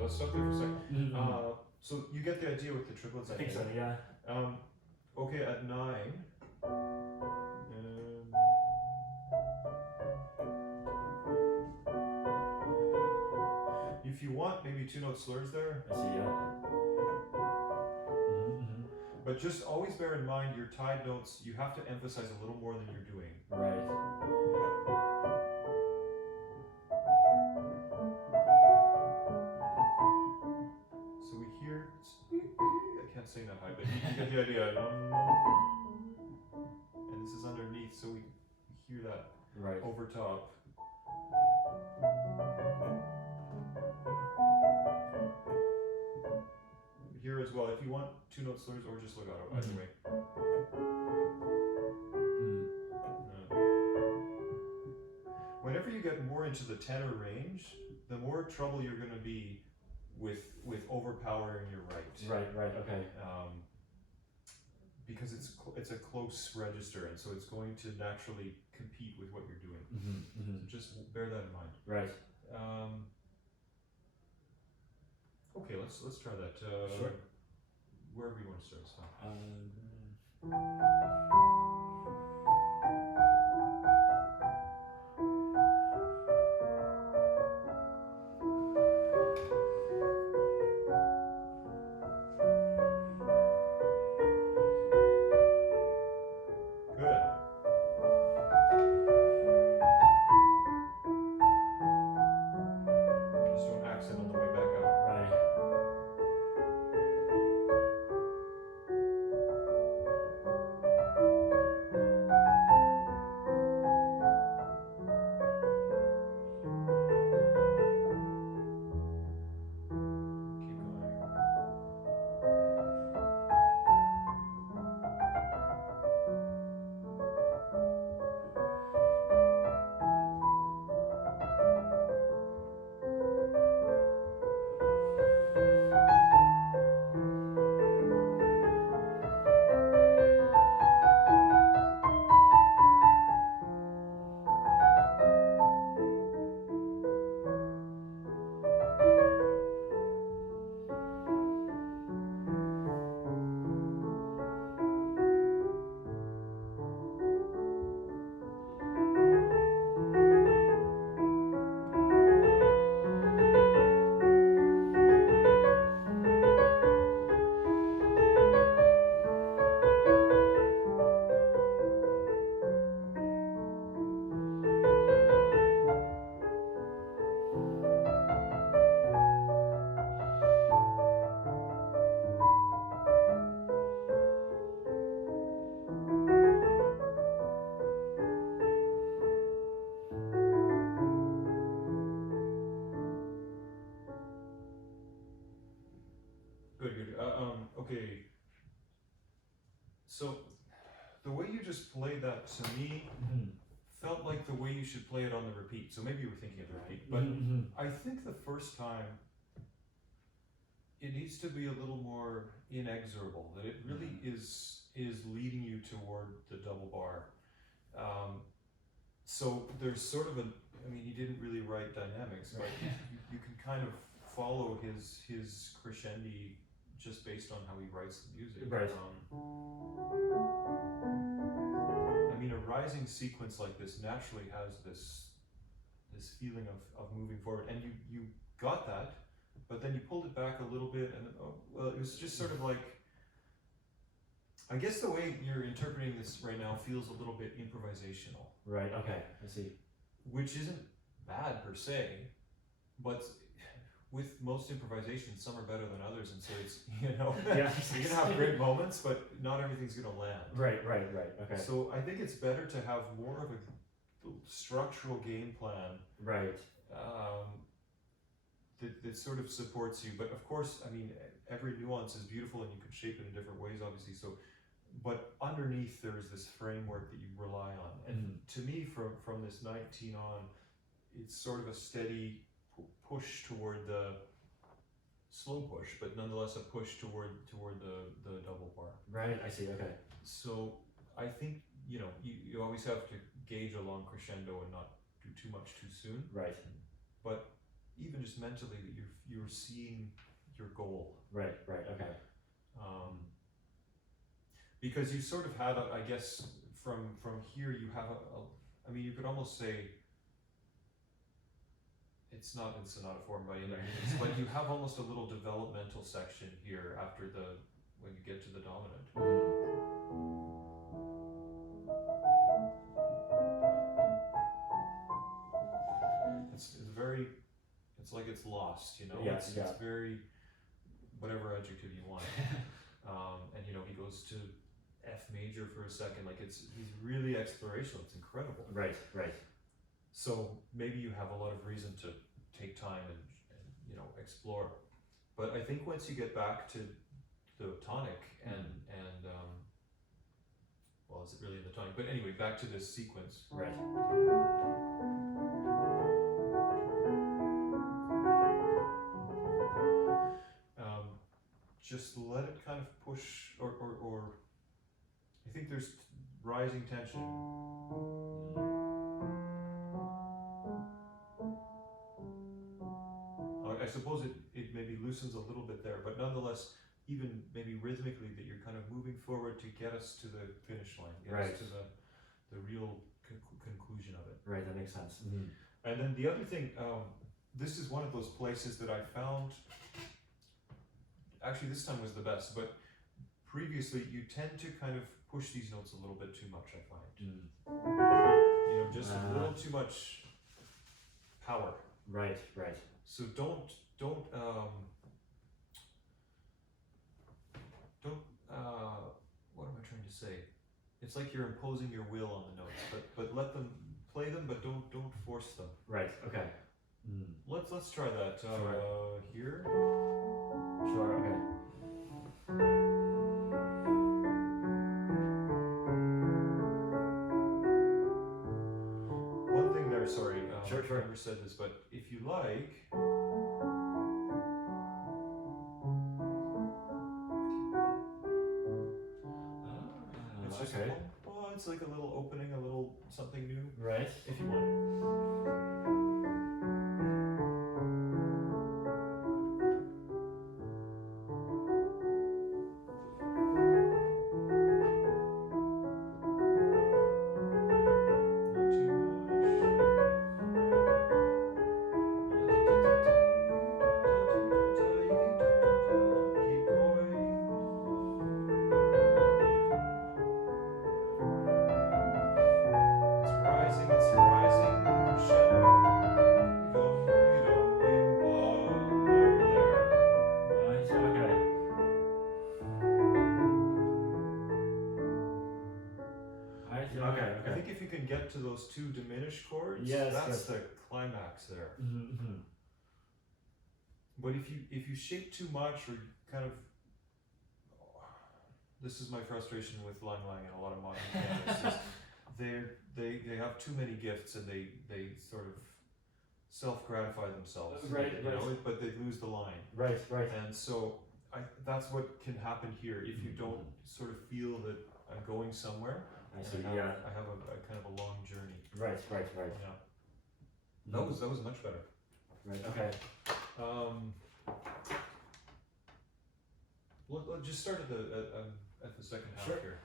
Let's stop there for a second. So you get the idea with the triplets, I think so, yeah. Okay, at 9. If you want, maybe 2 note slurs there. I see, yeah. But just always bear in mind your tied notes, you have to emphasize a little more than you're doing. Right. So we hear, I can't sing that high, but you get the idea. And this is underneath, so we hear that right. over top. Here as well. well. If you want two notes slurs or just legato, either way. Whenever you get more into the tenor range, the more trouble you're going to be with overpowering your right. Right. Okay. Because it's a close register, and so it's going to naturally compete with what you're doing. So just bear that in mind. Right. Okay, let's try that. Sure. Wherever you want to start. So. Good. Okay. So the way you just played that to me felt like the way you should play it on the repeat. So maybe you were thinking of the repeat, but I think the first time it needs to be a little more inexorable. That it really is leading you toward the double bar. So there's sort of he didn't really write dynamics, but you can kind of follow his crescendi just based on how he writes the music. Right. A rising sequence like this naturally has this feeling of moving forward, and you got that, but then you pulled it back a little bit, and it was just sort of like, I guess the way you're interpreting this right now feels a little bit improvisational. Right. Okay. I see. Which isn't bad per se, but with most improvisations, some are better than others, and so it's Yeah. you're gonna have great moments, but not everything's gonna land. Right. Okay. So I think it's better to have more of a structural game plan. Right. That sort of supports you, but of course, every nuance is beautiful, and you can shape it in different ways, obviously. So, but underneath there is this framework that you rely on, and to me, from this 19 on, it's sort of a steady push toward the slow push, but nonetheless a push toward the double bar. Right. I see. Okay. So I think you always have to gauge a long crescendo and not do too much too soon. Right. But even just mentally, that you're seeing your goal. Right. Okay. Because you sort of had, I guess, from here you have you could almost say it's not in sonata form by any means, but you have almost a little developmental section here after when you get to the dominant. It's like it's lost, Yes, it's very, whatever adjective you want. And he goes to F major for a second, he's really explorational, it's incredible. Right. So maybe you have a lot of reason to take time and explore. But I think once you get back to the tonic and well, is it really in the tonic? But anyway, back to this sequence. Right. Just let it kind of push, or I think there's rising tension. I suppose it maybe loosens a little bit there, but nonetheless, even maybe rhythmically, that you're kind of moving forward to get us to the finish line, get us to the real conclusion of it. Right, that makes sense. And then the other thing, this is one of those places that I found, actually this time was the best, but previously you tend to kind of push these notes a little bit too much, I find. You know, just a little too much power. Right, right. So don't what am I trying to say? It's like you're imposing your will on the notes, but let them play them, but don't force them. Right. Okay. Let's try that here. Sure. Okay. One thing there, sorry, Sure. I never said this, but if you like, it's just okay. oh, it's like a little opening, a little something new. Right. If you want. I think if you can get to those two diminished chords, that's the climax there. But if you shake too much, or kind of, this is my frustration with Lang Lang and a lot of modern pianists, they have too many gifts and they sort of self-gratify themselves, right. But they lose the line. Right. And so that's what can happen here if you don't sort of feel that I'm going somewhere. I see. I have a kind of a long journey. Right. Yeah. That was much better. Right. Okay. Let's just start at the second half here.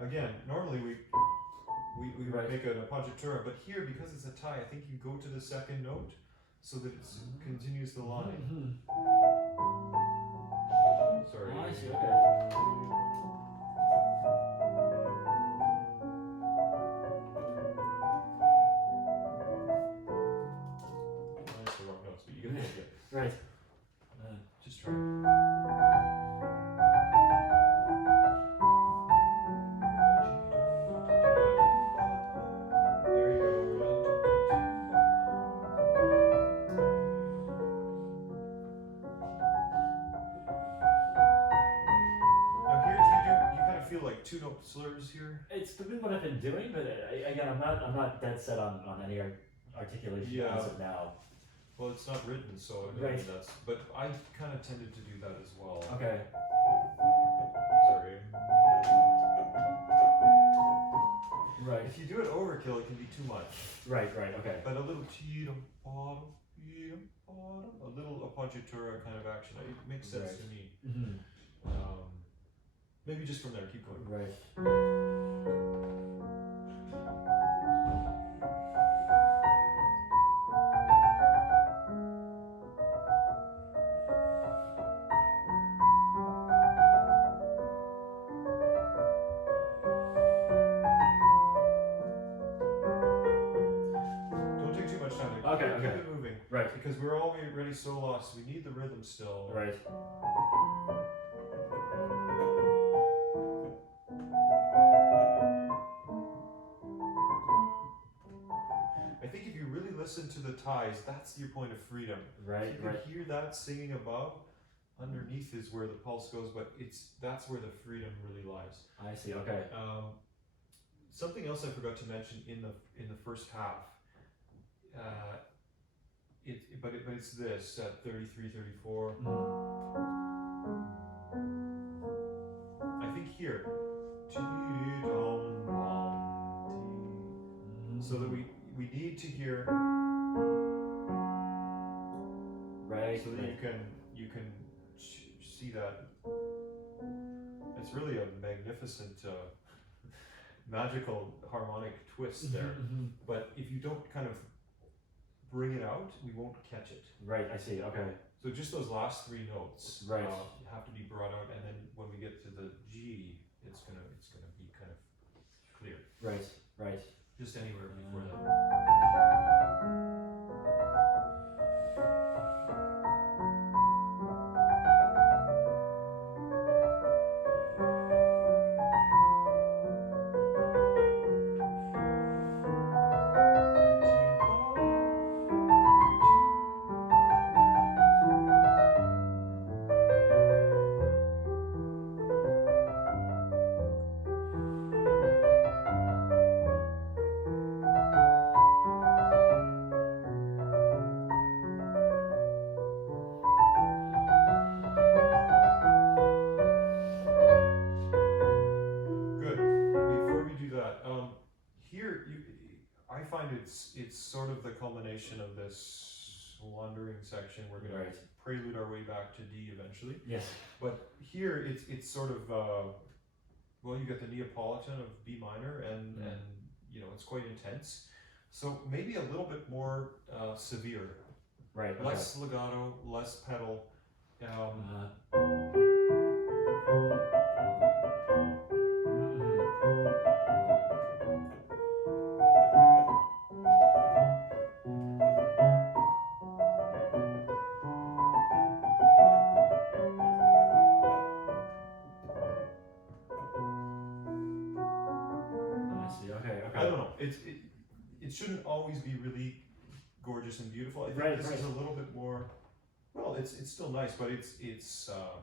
Again, normally we make an appoggiatura, but here, because it's a tie, I think you go to the second note so that it continues the line. Sorry. I see. Okay. That's the wrong notes, but you get the idea. Right. Just try. Two note slurs here. It's been what I've been doing, but again, I'm not dead set on any articulation as of now. Well, it's not written, so I mean, that's. But I kind of tended to do that as well. Okay. Sorry. Right. If you do it overkill, it can be too much. Right. Okay. But a little a little appoggiatura kind of action, it makes sense to me. Maybe just from there, keep going. Right. Don't take too much time. Okay. Keep it moving. Right. Because we're already so lost. We need the rhythm still. Right. I think if you really listen to the ties, that's your point of freedom. Right. You can hear that singing above. Underneath is where the pulse goes, but that's where the freedom really lies. I see. Okay. Something else I forgot to mention in the first half. But it's this at 33, 34. I think here. So that we need to hear. Right. So that you can see that. It's really a magnificent, magical harmonic twist there. But if you don't kind of bring it out, we won't catch it. Right. I see. Okay. So just those last three notes Right. Have to be brought out, and then when we get to the G, it's gonna be kind of clear. Right. Just anywhere before that. I find it's sort of the culmination of this wandering section. We're going to prelude our way back to D eventually. Yes. But here it's sort of well, you get the Neapolitan of B minor, and you know it's quite intense. So maybe a little bit more severe. Right. Less legato, less pedal. I don't know. It shouldn't always be really gorgeous and beautiful. I think this is a little bit more. Well, it's still nice, but it's a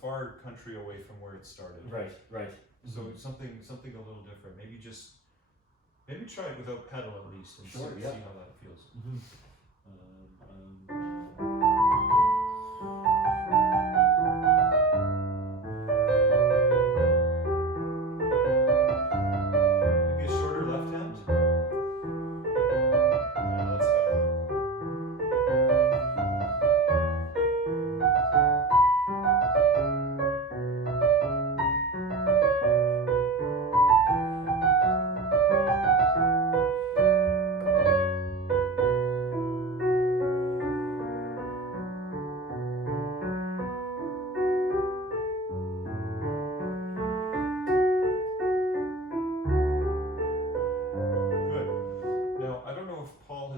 far country away from where it started. Right. So something a little different. Maybe try it without pedal at least, and see how that feels. Maybe a shorter left hand. Yeah, that's better.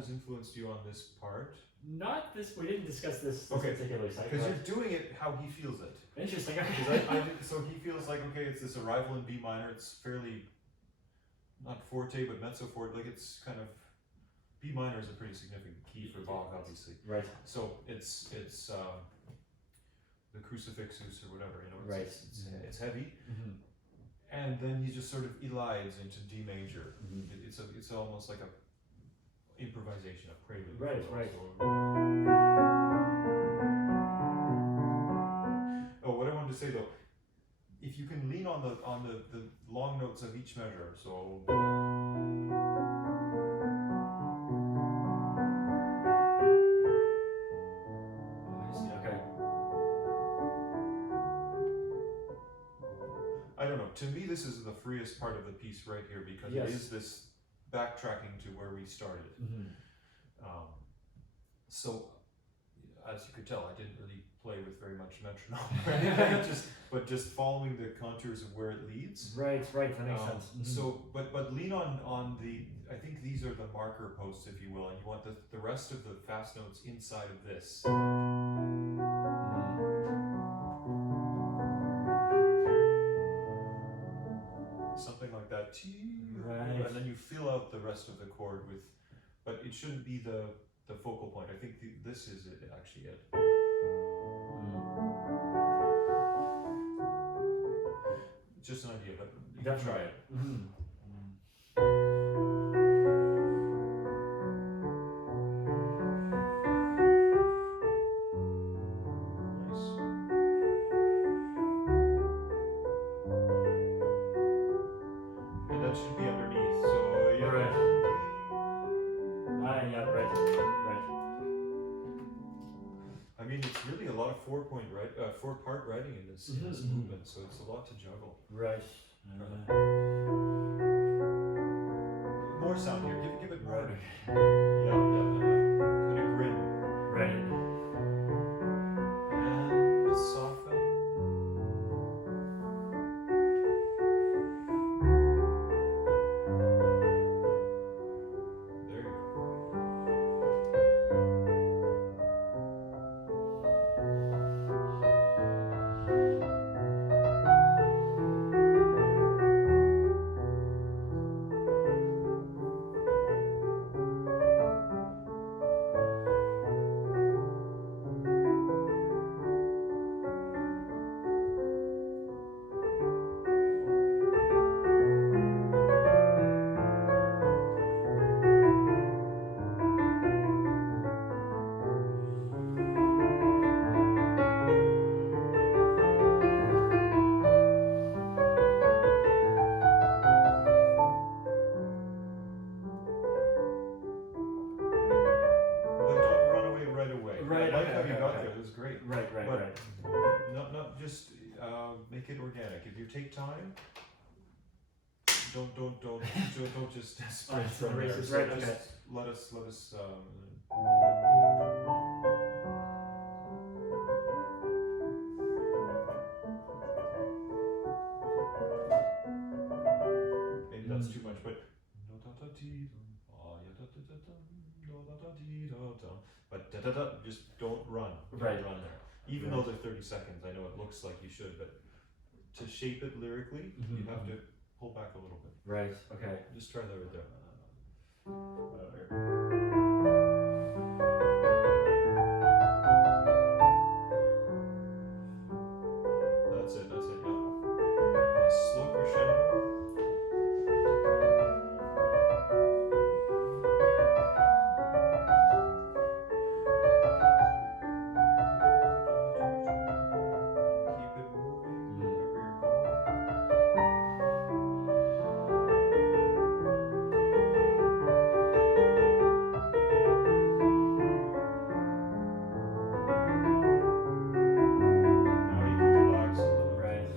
Influenced you on this part? Not this. We didn't discuss this particular site. Because you're doing it how he feels it. Interesting. So he feels like, okay, it's this arrival in B minor. It's fairly not forte, but mezzo forte. Like it's kind of B minor is a pretty significant key for Bach, obviously. Right. So it's the crucifixus or whatever. You know. It's heavy. And then he just sort of elides into D major. It's almost like a improvisation, a prelude. Right. Oh, what I wanted to say though, if you can lean on the long notes of each measure, so. I see. Okay. I don't know. To me, this is the freest part of the piece right here because Yes. it is this backtracking to where we started. Mm-hmm. So, as you could tell, I didn't really play with very much metronome or anything, but just following the contours of where it leads. Right, that makes sense. Mm-hmm. So, but lean on the. I think these are the marker posts, if you will, and you want the rest of the fast notes inside of this. Something like that. Right. And then you fill out the rest of the chord with, but it shouldn't be the focal point. I think this is it, actually it. Just an idea, but you can try it. Mm-hmm. Nice. And that should be underneath. So yeah. Right. Yeah, right. I mean, it's really a lot of four-part writing in this movement, so it's a lot to juggle. Right. More sound here. Give it more. Right. Yeah. Kind of grin. Right. And soften. There you go. Right. Not just make it organic. If you take time, don't just sprint from there. Right, So okay. just let us. Maybe that's too much, but. But just don't run. Right. Don't run there. Even though they're 30 seconds, I know it looks like you should, but to shape it lyrically, you have to pull back a little bit. Right. Okay. Just try that right there. That's it, yeah. Nice slow crescendo. Keep it moving wherever you're going. Now you can relax a little. Right.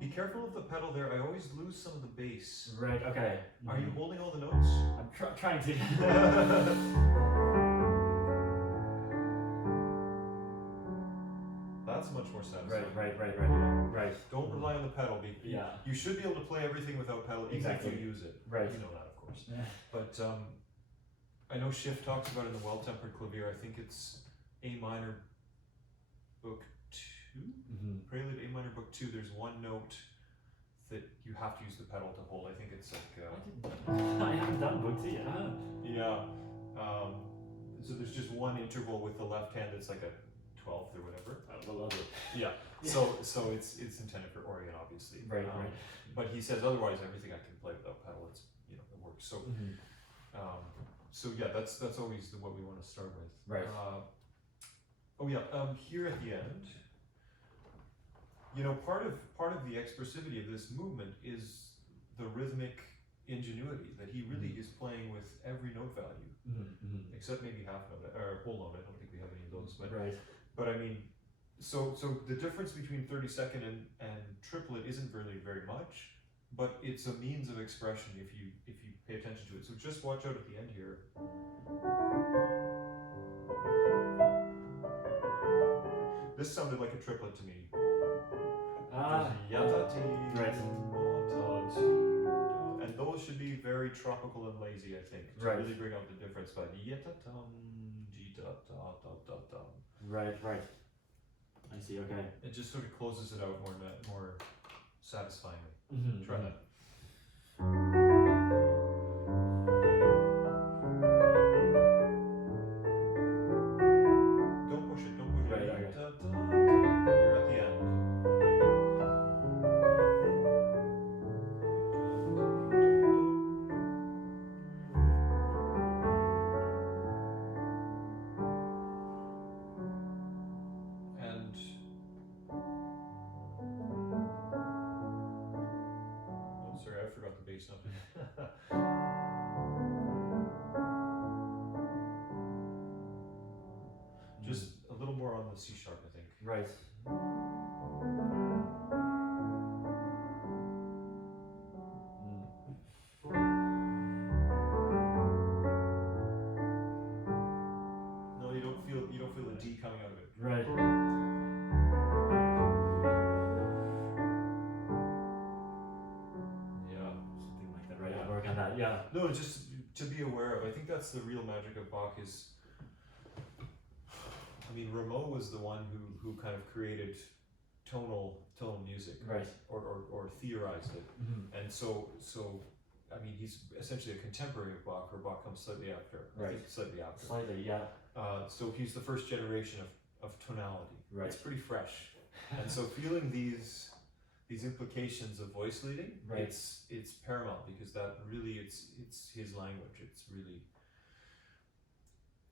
Be careful of the pedal there. I always lose some of the bass. Right. Okay. Are you holding all the notes? I'm trying to. That's much more satisfying. Right. Don't rely on the pedal. Yeah. You should be able to play everything without pedal, even Exactly. if you use it. Right. You know that, of course. Yeah. But I know Schiff talks about it in the Well-Tempered Clavier. I think it's A minor, book 2? Prelude, A minor, book 2. There's one note that you have to use the pedal to hold. I think it's like... I haven't done book two yet. Yeah. So there's just one interval with the left hand that's like a 12th or whatever. I love it. Yeah. So it's intended for organ, obviously. Right. But he says otherwise everything I can play without pedal, it's it works. So so yeah, that's always what we want to start with. Right. Here at the end, part of the expressivity of this movement is the rhythmic ingenuity that he really is playing with every note value, except maybe half note or whole note. I don't think we have any of those, but Right. but I mean, so the difference between 32nd and triplet isn't really very much, but it's a means of expression if you pay attention to it. So just watch out at the end here. This sounded like a triplet to me. Right. And those should be very tropical and lazy, I think, to really bring out the difference by Right. I see. Okay. It just sort of closes it out more satisfyingly. Try that. Don't push it. Right. You're at the end. And sorry, I forgot the bass note. Just a little more on the C sharp, I think. Right. No, you don't feel the D coming out of it. Right. Yeah. Something like that. Right. I'll work on that. Yeah. No, just to be aware of. I think that's the real magic of Bach is. I mean, Rameau was the one who kind of created tonal music, Right. or theorized it, and so I mean, he's essentially a contemporary of Bach, or Bach comes slightly after. Right. I think slightly after. Slightly. Yeah. So he's the first generation of tonality. Right. It's pretty fresh, and so feeling these implications of voice leading, Right. it's paramount, because that really it's his language. It's really.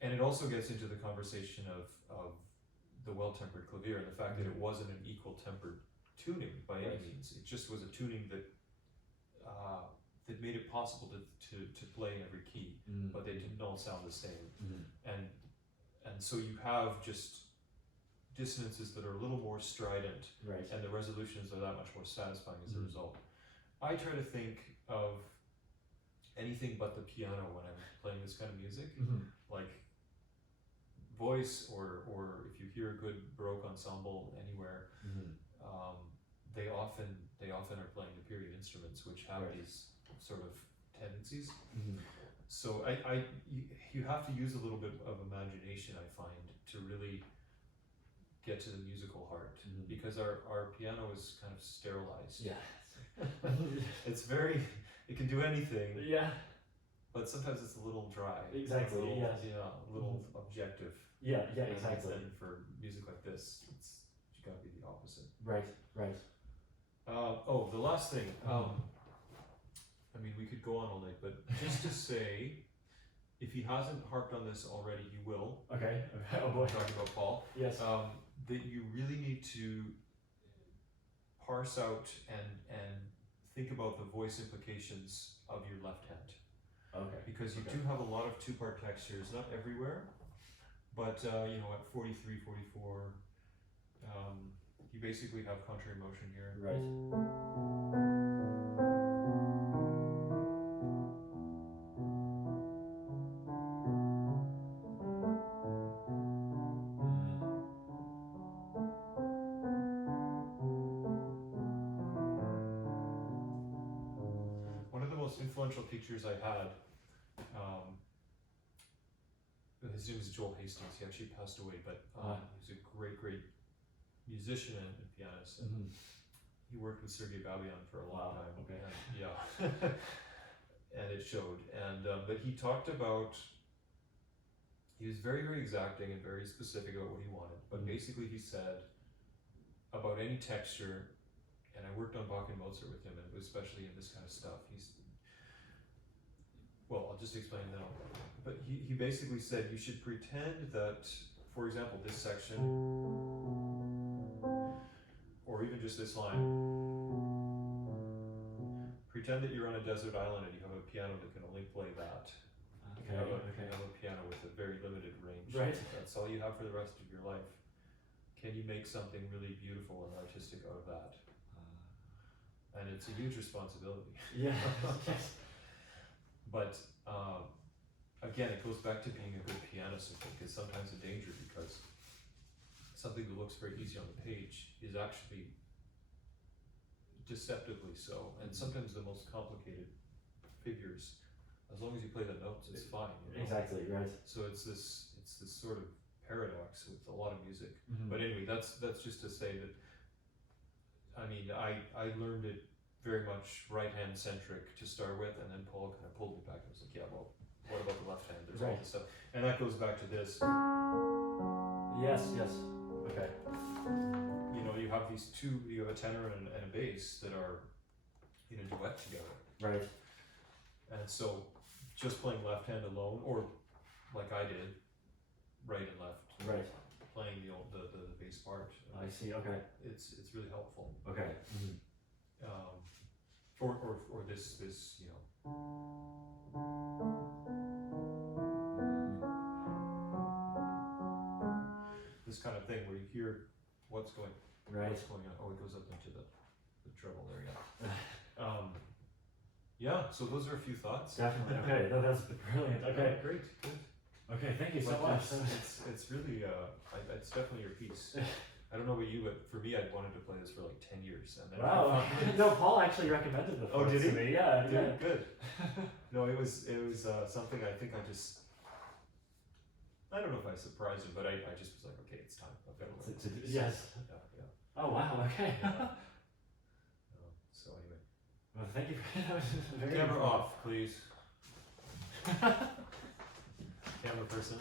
And it also gets into the conversation of the well-tempered clavier, and the fact that it wasn't an equal-tempered tuning by any means. It just was a tuning that that made it possible to play in every key, but they didn't all sound the same. And so you have just dissonances that are a little more strident, Right. and the resolutions are that much more satisfying as a result. I try to think of anything but the piano when I'm playing this kind of music, like voice, or if you hear a good Baroque ensemble anywhere, they often are playing the period instruments, which have these sort of tendencies. So you have to use a little bit of imagination, I find, to really get to the musical heart, because our piano is kind of sterilized. Yeah. It can do anything, Yeah. but sometimes it's a little dry. Exactly, A little, yes. a little objective. Yeah. Exactly. And for music like this, you gotta be the opposite. Right. The last thing. I mean, we could go on all night, but just to say, if he hasn't harped on this already, he will. Okay. Oh I'm boy. talking about Paul. Yes. That you really need to parse out and think about the voice implications of your left hand. Okay. Because you do have a lot of two-part textures, not everywhere, but at 43, 44, you basically have contrary motion here. Right. One of the most influential teachers I had, his name is Joel Hastings. He actually passed away, but he was a great musician and pianist. And he worked with Sergei Babian for a long time. Okay. And, yeah, and it showed. And but he talked about he was very, very exacting and very specific about what he wanted. But basically, he said about any texture, and I worked on Bach and Mozart with him, and especially in this kind of stuff. Well, I'll just explain now. But he basically said you should pretend that, for example, this section, or even just this line, pretend that you're on a desert island and you have a piano that can only play that. Okay, You have a piano with a very limited range. Right. That's all you have for the rest of your life. Can you make something really beautiful and artistic out of that? And it's a huge responsibility. Yeah. Yes. But again, it goes back to being a good pianist. I think is sometimes a danger because something that looks very easy on the page is actually deceptively so. And sometimes the most complicated figures, as long as you play the notes, it's fine. You know? Exactly, right. So it's this sort of paradox with a lot of music. Mm-hmm. But anyway, that's just to say that. I mean, I learned it very much right-hand centric to start with, and then Paul kind of pulled me back and was like, yeah, well, what about the left hand? There's all Right. this stuff. And that goes back to this. Yes, yes. Okay. You know, you have these two, you have a tenor and a bass that are in a duet together. Right. And so just playing left hand alone, or like I did, right and left, Right. playing the bass part, I see, okay. it's really helpful. Okay. Mm-hmm. Or this, you know. This kind of thing where you hear what's going Right. on. Oh, it goes up into the treble there, yeah. Yeah, so those are a few thoughts. Definitely. Okay, that's brilliant. Okay. Great, good. Okay, thank you so But much. It's really, it's definitely your piece. I don't know about you, but for me, I wanted to play this for like 10 years. And then Wow. No, Paul actually recommended the Oh, folk did to he? me. Yeah, yeah. Good. No, it was something I think I don't know if I surprised him, but I just was like, okay, it's time. I've got to learn this. Yes. Yeah. Oh wow. Okay. So anyway. Well, thank you. That was very Camera informative. off, please. Camera person.